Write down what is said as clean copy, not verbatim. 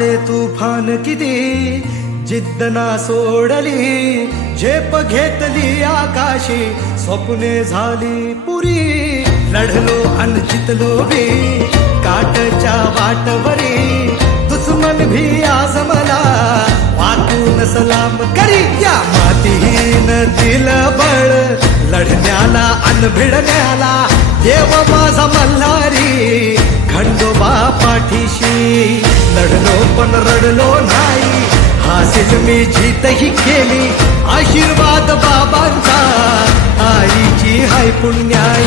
आले तुफान किती जिद्द ना सोडली, झेप घेतली आकाशी, स्वप्ने झाली पुरी. लढलो अन जितलो बी काटच्या वाटवरी, दुश्मन भी आज मला वाकून सलाम करी. या मातीहीन दिलं बळ लढण्याला अन भिडण्याला, देव माझा मल्हारी खंडोबा पाठीशी. लढलो पण रडलो नाही, हासिल मी जीतही केली, आशीर्वाद बाबांचा आईची हाय पुण्याई.